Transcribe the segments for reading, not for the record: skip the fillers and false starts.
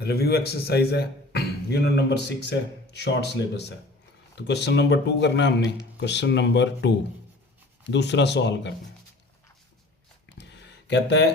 Review exercise है, unit number 6 है, short syllabus है। तो क्वेश्चन नंबर 2 करना है हमने। क्वेश्चन नंबर 2 दूसरा सवाल करना है। कहता है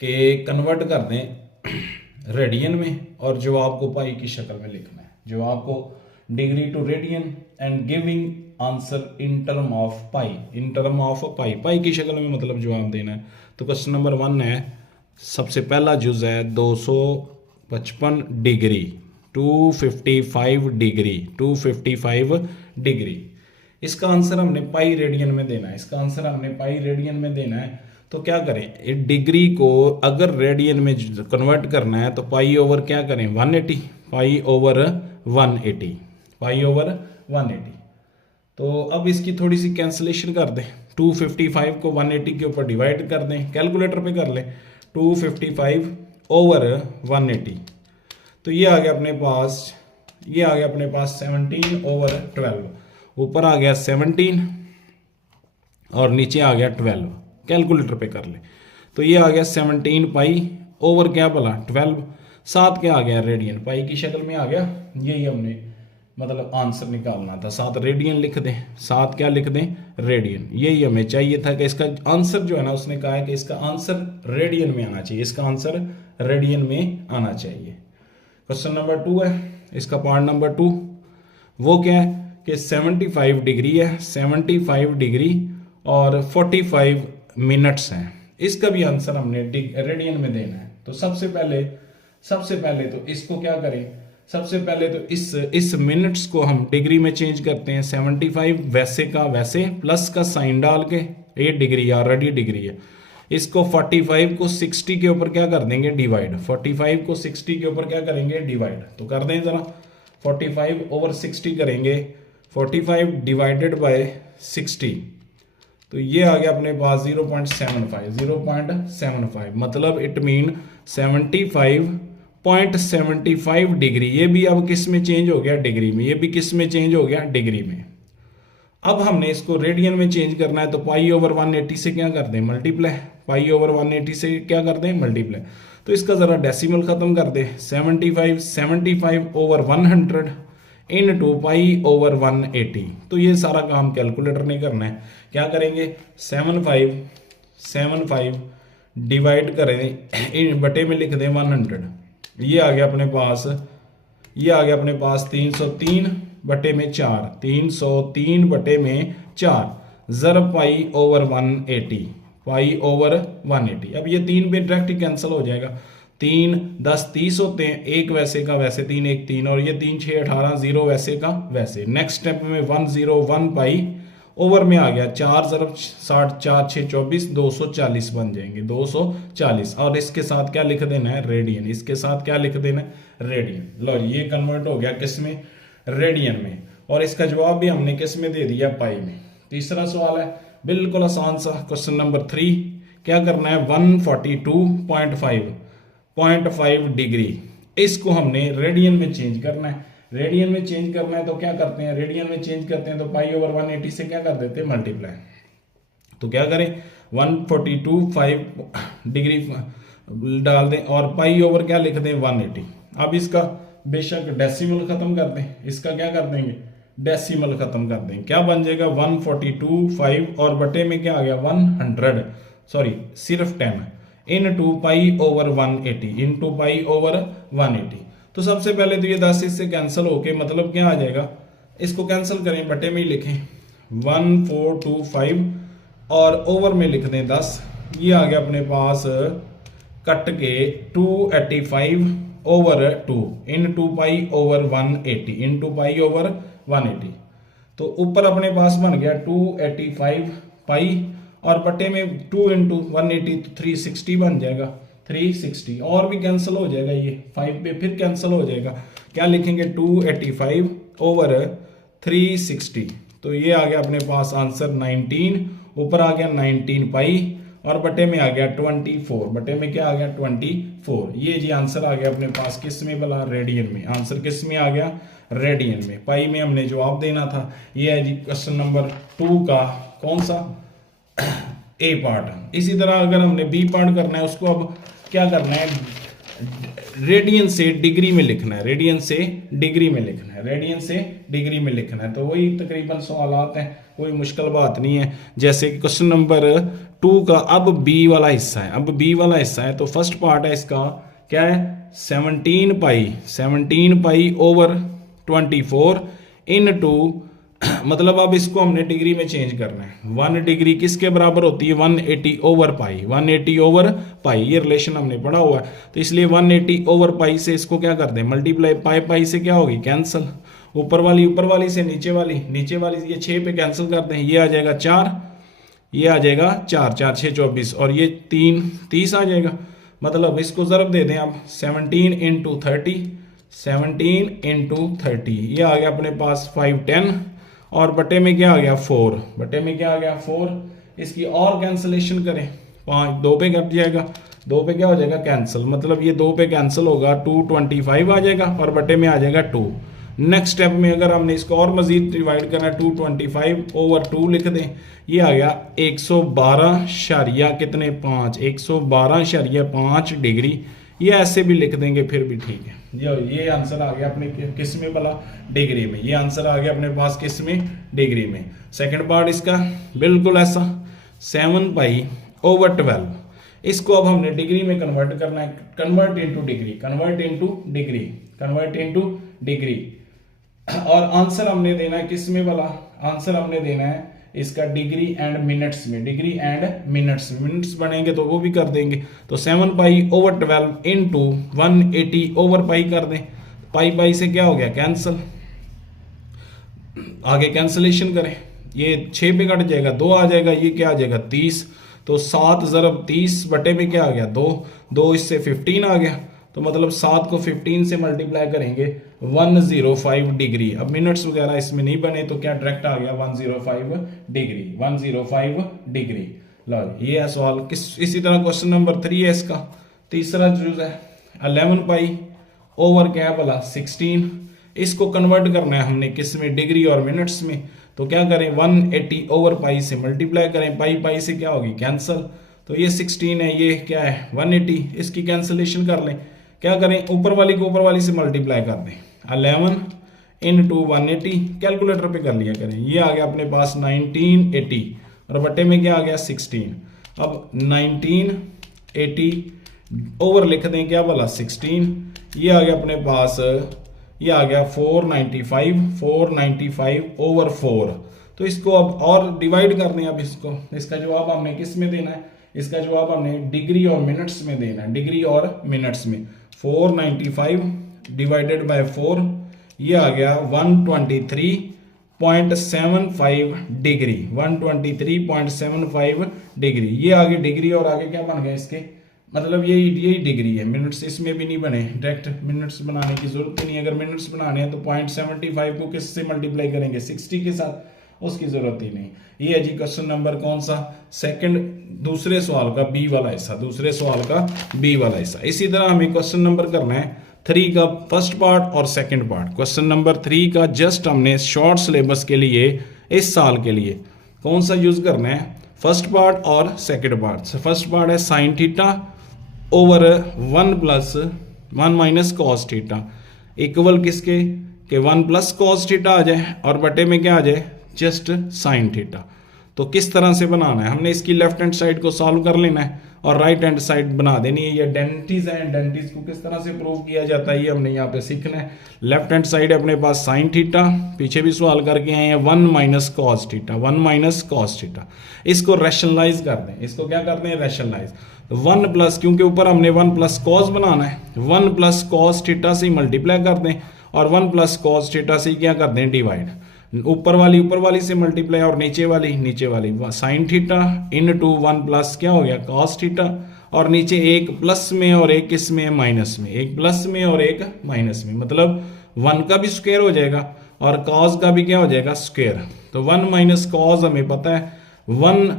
कि कन्वर्ट कर दें रेडियन में और जवाब को पाई की शक्ल में लिखना है। जवाब को degree to radian and giving answer in term of pi. In term of pi, pi की शक्ल में मतलब जवाब देना है। तो क्वेश्चन नंबर 1 है, सबसे पहला जुज है 255 डिग्री, 255 डिग्री, 255 डिग्री। इसका आंसर हमने पाई रेडियन में देना है। इसका आंसर हमने पाई रेडियन में देना है। तो क्या करें, डिग्री को अगर रेडियन में कन्वर्ट करना है तो पाई ओवर क्या करें 180, पाई ओवर 180, पाई ओवर 180। तो अब इसकी थोड़ी सी कैंसलेशन कर दें। 255 को 180 के ऊपर डिवाइड कर दें, कैलकुलेटर पे कर लें। 255 ओवर 180, तो ये आ गया अपने पास, ये आ गया अपने पास 17 ओवर 12। ऊपर आ गया 17 और नीचे आ गया 12, कैलकुलेटर पे कर ले। तो ये आ गया 17 पाई ओवर क्या बोला 12, साथ क्या आ गया रेडियन, पाई की शक्ल में आ गया। यही हमने मतलब आंसर निकालना था। साथ रेडियन लिख दें, साथ क्या लिख दें रेडियन। यही हमें चाहिए था कि इसका आंसर जो है ना, उसने कहा है कि इसका आंसर रेडियन में आना चाहिए, इसका आंसर रेडियन में आना चाहिए। क्वेश्चन नंबर 2 है, इसका पार्ट नंबर 2 वो क्या है कि 75 डिग्री है, 75 डिग्री और 45 मिनट्स हैं। इसका भी आंसर हमने रेडियन में देना है। तो सबसे पहले तो इसको क्या करें, सबसे पहले तो इस मिनट्स को हम डिग्री में चेंज करते हैं। 75 वैसे का वैसे प्लस का साइन डाल के, ये डिग्री ऑलरेडी डिग्री है, इसको 45 को 60 के ऊपर क्या कर देंगे डिवाइड, 45 को 60 के ऊपर क्या करेंगे डिवाइड। तो कर दें जरा, 45 ओवर 60 करेंगे, 45 डिवाइडेड बाय 60, तो ये आ गया अपने पास 0.75, 0.75 मतलब इट मीन 75.75 डिग्री। ये भी अब किस में चेंज हो गया डिग्री में, ये भी किस में चेंज हो गया डिग्री में। अब हमने इसको रेडियन में चेंज करना है। तो पाई ओवर 180 से क्या कर दें मल्टीप्लाई, पाई ओवर 180 से क्या कर दें मल्टीप्लाई। तो इसका जरा डेसिमल खत्म कर दे, 75 over 100 into pi over 180। तो ये सारा काम कैलकुलेटर ने करना है। क्या करेंगे 75 डिवाइड करें, इन बटे में लिख दें 100। ये आ गया अपने पास, ये आ गया अपने पास 303 बटे में 4, 303 बटे में 4 जरब पाई ओवर 180, पाई ओवर 180। अब ये 3 पे डायरेक्ट कैंसिल हो जाएगा। 3 10 30 होते हैं, एक वैसे का वैसे, 3 1 3, और ये 3 6 18, 0 वैसे का वैसे। नेक्स्ट स्टेप में 101 पाई ओवर में आ गया 4 जरब 60, 4 6 24, 240 बन जाएंगे, 240। और इसके साथ क्या लिख देना है रेडियन, इसके साथ क्या लिख देना है रेडियन। लो ये कन्वर्ट हो गया किस में रेडियन में, और इसका जवाब भी हमने किस में दे दिया पाई में। तीसरा सवाल है बिल्कुल आसान सा, क्वेश्चन नंबर 3। क्या करना है 142.5 डिग्री, इसको हमने रेडियन में चेंज करना है। रेडियन में चेंज करना है तो क्या करते हैं, रेडियन में चेंज करते हैं तो पाई ओवर 180 से क्या कर देते हैं मल्टीप्लाई। तो क्या करें 142.5 डिग्री डाल दें और पाई ओवर क्या लिख दें 180। अब इसका बेशक डेसिमल खत्म कर दें, इसका क्या कर देंगे डेसिमल खत्म कर दें। क्या बन जाएगा 142.5 और बटे में क्या आ गया 100, सॉरी सिर्फ 10 into pi over 180, into pi over 180। तो सबसे पहले तो ये 10 इससे कैंसिल होके मतलब क्या आ जाएगा, इसको कैंसिल करें, बटे में ही लिखें 1425 और ओवर में लिख दें 10। ये आ गया अपने पास कट के 285 over 2 into pi over 180, into pi over 180। तो ऊपर अपने पास बन गया 285 पाई और बटे में 2 इंटू 180 तो 360 बन जाएगा, 360 और भी कैंसिल हो जाएगा, ये 5 पे फिर कैंसिल हो जाएगा। क्या लिखेंगे 285 ओवर 360। तो ये आ गया अपने पास आंसर 19, ऊपर आ गया 19 पाई और बटे में आ गया 24, बटे में क्या आ गया 24। ये जी आंसर आ गया अपने पास किस में भला रेडियन में। आंसर किस में आ गया रेडियन में। पाई में हमने जवाब देना था। ये है जी क्वेश्चन नंबर 2 का कौन सा ए पार्ट। इसी तरह अगर हमने बी पार्ट करना है उसको अब क्या करना है रेडियन से डिग्री में लिखना है, रेडियन से डिग्री में लिखना है, रेडियन से डिग्री में लिखना है। तो वही तकरीबन सवालात हैं, कोई मुश्किल बात नहीं है। जैसे कि क्वेश्चन नंबर 2 का अब बी वाला हिस्सा है, अब बी वाला हिस्सा है। तो फर्स्ट पार्ट है इसका क्या है 17 पाई ओवर 24 इनटू मतलब अब इसको हमने डिग्री में चेंज करना है। 1 डिग्री किसके बराबर होती है 180 ओवर पाई, 180 ओवर पाई, ये रिलेशन हमने पढ़ा हुआ है। तो इसलिए 180 ओवर पाई से इसको क्या कर दें मल्टीप्लाई, पाई पाई से क्या होगी कैंसिल, ऊपर वाली से नीचे वाली ये 6 पे कैंसिल कर दें, ये आ जाएगा 4, ये आ जाएगा 4 4 6 24 और ये 3 30 आ जाएगा। मतलब इसको ज़रब दे दें आप 17 इंटू 30, 17 इंटू 30, ये आ गया अपने पास 510 और बटे में क्या आ गया 4, बटे में क्या आ गया 4। इसकी और कैंसलेशन करें 5 2 पे कट जाएगा, 2 पे क्या हो जाएगा कैंसिल, मतलब ये 2 पे कैंसिल होगा 225 आ जाएगा और बटे में आ जाएगा 2। नेक्स्ट स्टेप में अगर हमने इसको और मजीद डिवाइड करना है 225 ओवर 2 लिख दें, ये आ गया 112 शरिया कितने 5, 112.5 डिग्री, ये ऐसे भी लिख देंगे फिर भी ठीक है। ये आंसर आ गया अपने किस में भला डिग्री में, ये आंसर आ गया अपने पास किस में डिग्री में। सेकंड पार्ट इसका बिल्कुल ऐसा 7 पाई ओवर 12, इसको अब हमने डिग्री में कन्वर्ट करना है, convert into degree, convert into degree, convert into degree. और आंसर हमने देना है किस में भला, आंसर हमने देना है इसका डिग्री एंड मिनट्स में, डिग्री एंड मिनट्स में, मिनट्स बनेंगे तो वो भी कर देंगे। तो 7 पाई ओवर 12 इंटू 180 ओवर पाई कर दें, पाई पाई से क्या हो गया कैंसिल, आगे कैंसिलेशन करें, ये 6 पे कट जाएगा 2 आ जाएगा, ये क्या आ जाएगा 30, तो 7 ज़रब 30 बटे में क्या आ गया 2, 2 इससे 15 आ गया, तो मतलब 7 को 15 से मल्टीप्लाई करेंगे 105 डिग्री। अब मिनट्स वगैरह इसमें नहीं बने तो क्या डायरेक्ट आ गया 105 डिग्री, 105 डिग्री। लो ये है सवाल। इसी तरह क्वेश्चन नंबर 3 है इसका, तीसरा जो है 11 पाई ओवर क्या भला 16, इसको कन्वर्ट करना है हमने किस में डिग्री और मिनट्स में। तो क्या करें 180 ओवर पाई से मल्टीप्लाई करें, पाई पाई से क्या होगी कैंसिल, तो ये 16 है, ये क्या है 180, इसकी कैंसिलेशन कर लें, क्या करें ऊपर वाली को ऊपर वाली से मल्टीप्लाई कर दें, 11 इंटू 180 कैलकुलेटर पे कर लिया करें, ये आ गया अपने पास 1980 और बटे में क्या आ गया 16। अब 1980 ओवर लिख दें क्या भला 16, ये आ गया अपने पास, ये आ गया 495 ओवर 4। तो इसको अब और डिवाइड कर दें, अब इसका जवाब हमने किस में देना है, इसका जवाब हमने डिग्री और मिनट्स में देना है, डिग्री और मिनट्स में। 495 डिवाइडेड बाय 4, ये आ गया 123.75 डिग्री, 123.75 डिग्री, ये आगे डिग्री और आगे क्या बन गया इसके, मतलब यही डिग्री है, मिनट्स इसमें भी नहीं बने, डायरेक्ट मिनट्स बनाने की जरूरत ही नहीं। अगर मिनट्स बनाने हैं तो 0.75 को किससे मल्टीप्लाई करेंगे 60 के साथ, उसकी जरूरत ही नहीं। ये है जी क्वेश्चन नंबर कौन सा, सेकंड, दूसरे सवाल का बी वाला हिस्सा, दूसरे सवाल का बी वाला हिस्सा। इसी तरह हमें क्वेश्चन नंबर करना है 3 का फर्स्ट पार्ट और सेकंड पार्ट। क्वेश्चन नंबर 3 का जस्ट हमने शॉर्ट सिलेबस के लिए इस साल के लिए कौन सा यूज करना है, फर्स्ट पार्ट और सेकंड पार्ट। फर्स्ट पार्ट है sine theta over 1 plus 1 minus cos theta equal किसके के 1 प्लस कॉस थीटा आ जाए और बटे में क्या आ जाए जस्ट साइन थीटा। तो किस तरह से बनाना है, हमने इसकी लेफ्ट हैंड साइड को सॉल्व कर लेना है और राइट हैंड साइड बना देनी है। ये आइडेंटिटीज है, आइडेंटिटीज को किस तरह से प्रूव किया जाता है ये हमने यहाँ पे सीखना है। लेफ्ट हैंड साइड है अपने पास साइन थीटा, पीछे भी सवाल करके आए हैं 1 minus cos theta, 1 minus cos theta. इसको रैशनलाइज कर दें, इसको क्या कर दें रैशनलाइज। 1 प्लस, क्योंकि ऊपर हमने 1 प्लस कॉस बनाना है, 1 प्लस कॉस थीटा से मल्टीप्लाई कर दें और 1 प्लस कॉस थीटा से क्या कर दें डिवाइड। ऊपर वाली से मल्टीप्लाई और नीचे वाली sine theta into 1 plus क्या हो गया कॉस थीटा, और नीचे एक प्लस में और एक किसमें माइनस में, एक प्लस में और एक माइनस में, मतलब 1 का भी स्क्वायर हो जाएगा और कॉस का भी क्या हो जाएगा स्क्वायर। तो 1 माइनस कॉस हमें पता है 1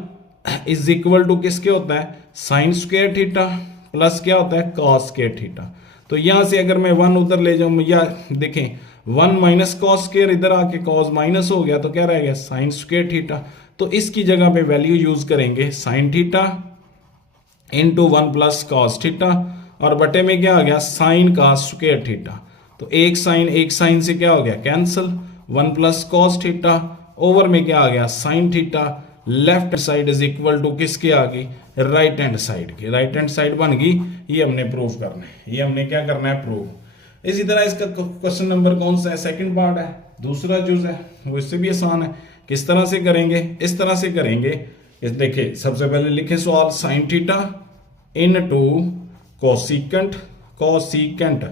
इज इक्वल टू किसके होता है साइन स्क्वायर थीटा प्लस क्या होता है कॉस स्क्वायर थीटा। तो यहां से अगर मैं 1 उधर ले जाऊं, या देखें 1 माइनस कॉस स्क्वायर इधर आके कॉस माइनस हो गया तो क्या रह गया साइन स्क्वायर थीटा। तो इसकी जगह पे वैल्यू यूज करेंगे sine theta into 1 plus cos theta और बटे में क्या आ गया साइन का स्क्वायर थीटा। तो एक साइन से क्या हो गया cancel, 1 plus cos theta over में क्या आ गया sine theta. Left side is equal to किसके आ गई राइट हैंड साइड की, राइट हैंड साइड बन गई। ये हमने प्रूव करना है, ये हमने क्या करना है प्रूव। इसी तरह इसका क्वेश्चन नंबर कौन सा है सेकंड पार्ट है, दूसरा चूज है, वो इससे भी आसान है। किस तरह से करेंगे, इस तरह से करेंगे। देखिए सबसे पहले लिखे सवाल sine theta into cosecant, cosecant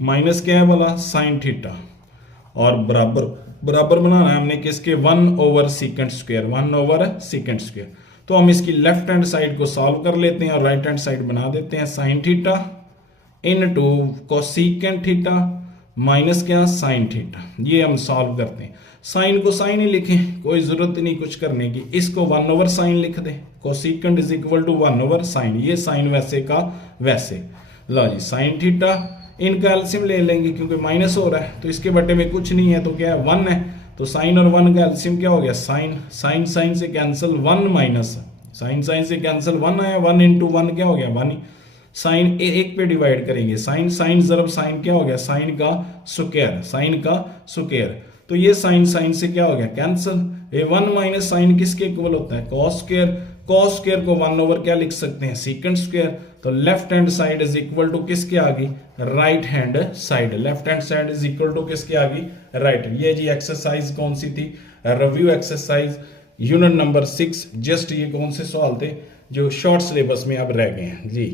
minus क्या है बोला साइन थीटा और बराबर बराबर बनाना है हमने किसके 1 over secant square, 1 over secant square. तो हम इसकी लेफ्ट हैंड साइड को सॉल्व कर लेते हैं और राइट हैंड साइड बना देते हैं sine theta into cosecant theta minus क्या साइन थीटा। ये हम सॉल्व करते हैं। साइन को साइन ही लिखें, कोई जरूरत नहीं कुछ करने की। इसको 1 ओवर साइन लिख दे, cosecant is equal to 1 over sine. ये साइन वैसे का वैसे। लो जी साइन थीटा इनका एलसीएम ले लेंगे क्योंकि माइनस हो रहा है तो इसके बटे में कुछ नहीं है तो क्या है 1 है। तो साइन और 1 का एलसीएम क्या हो गया साइन, साइन साइन से कैंसिल 1 माइनस साइन साइन से कैंसिल 1 आया, 1 इंटू 1 क्या हो गया 1। साइन एक पे डिवाइड करेंगे, साइन साइन जरब साइन क्या हो गया साइन का स्क्वायर, साइन का स्क्वायर। तो ये साइन साइन से क्या हो गया कैंसिल। ये 1 माइनस साइन किसके इक्वल होता है कॉस स्क्वायर। कॉस स्क्वायर को 1 ओवर क्या लिख सकते हैं सीकेंट स्क्वायर। तो left hand side is equal to किसके आ गई right hand side, left hand side is equal to किसके आ गई राइट। ये जी एक्सरसाइज कौन सी थी review exercise unit number 6। Just ये कौन से सवाल थे जो शॉर्ट सिलेबस में अब रह गए हैं जी।